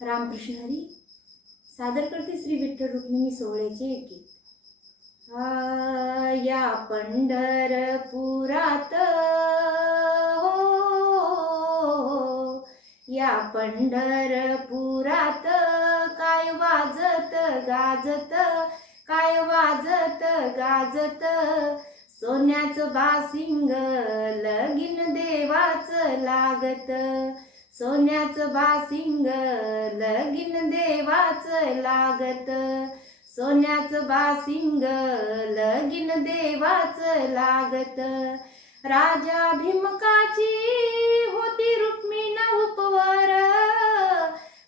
रामकृष्ण हरी सादर करते श्री विठ्ठल रुक्मिणी सोहळ्याचे एक गीत. या पंढरपुरात हो, या पंढरपुरात काय वाजत गाजत, काय वाजत गाजत, सोन्याचं बासिंग लगीन देवाचं लागत, सोन्याचं बासिंग लगीन देवाचं लागत, सोन्याचं बासिंग लगीन देवाचं लागत. राजा भीमकाची होती रुक्मिण उपवर,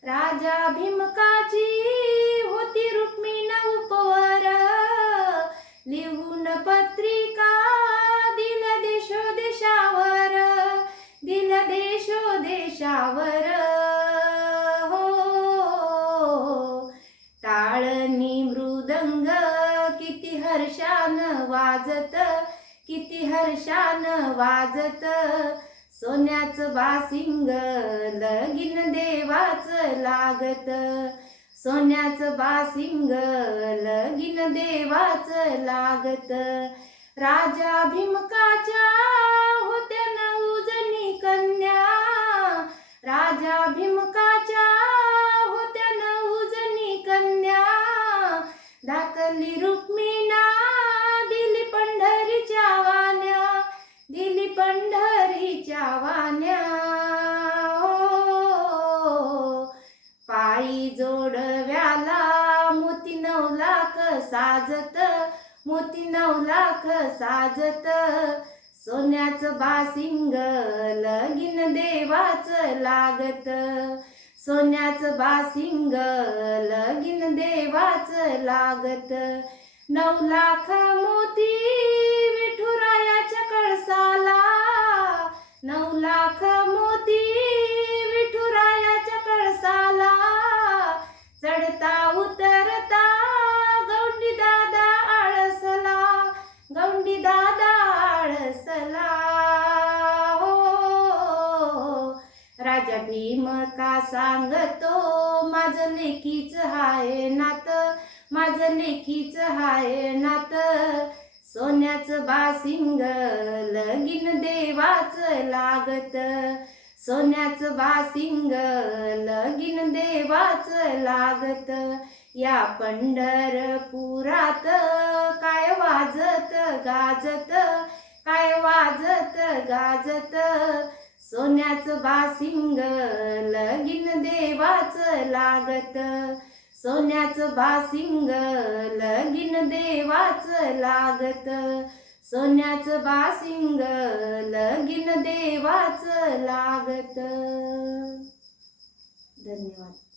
राजा भीमकाची होती रुक्मिण उपवर, लिहून पत्रिका दिल देशोदेशावर, दिल देशोदेशावर हो. टाळणी मृदंग किती हर्षान वाजत, किती हर्षान वाजत, सोन्याचं बासिंग लगीन देवाचं लागत, सोन्याचं बासिंग लगीन देवाचं लागत. राजा भीमकाच्या होत्या नवजणी कन्या, राजा भीमकाच्या होत्या नवजणी कन्या, दाखली रुक्मिणा दिली पंढरीच्या वाण्या, दिली पंढरीच्या वाण्या हो. पायी जोडव्याला मोती 9 लाख साजत, मोती 9 लाख साजत, सोन्याचं बासिंग लगीन देवाचं लागत, सोन्याचं बासिंग लगीन देवाचं लागत. 9 लाख मोती विठुरायाच्या कळसाला, 9 लाख मोती विठुरायाच्या कळसाला, चढता उतरता गौंडी दादा आळसला, गौंडी दादा आळसला हो. राजा भीम का सांगतो माझं लेकीच हाय नात, माझं लेकीच हाय नात, सोन्याचं बासिंग लगीन देवाचं लागत, सोन्याचं बासिंग लगीन देवाचं लागत. या पंढरपुरात काय वाजत गाजत, काय वाजत गाजत, सोन्याचं बासिंग लगीन देवाचं लागत, सोन्याचं बासिंग लगीन देवाचं लागत, सोन्याचं बासिंग लगीन देवाचं लागत. धन्यवाद.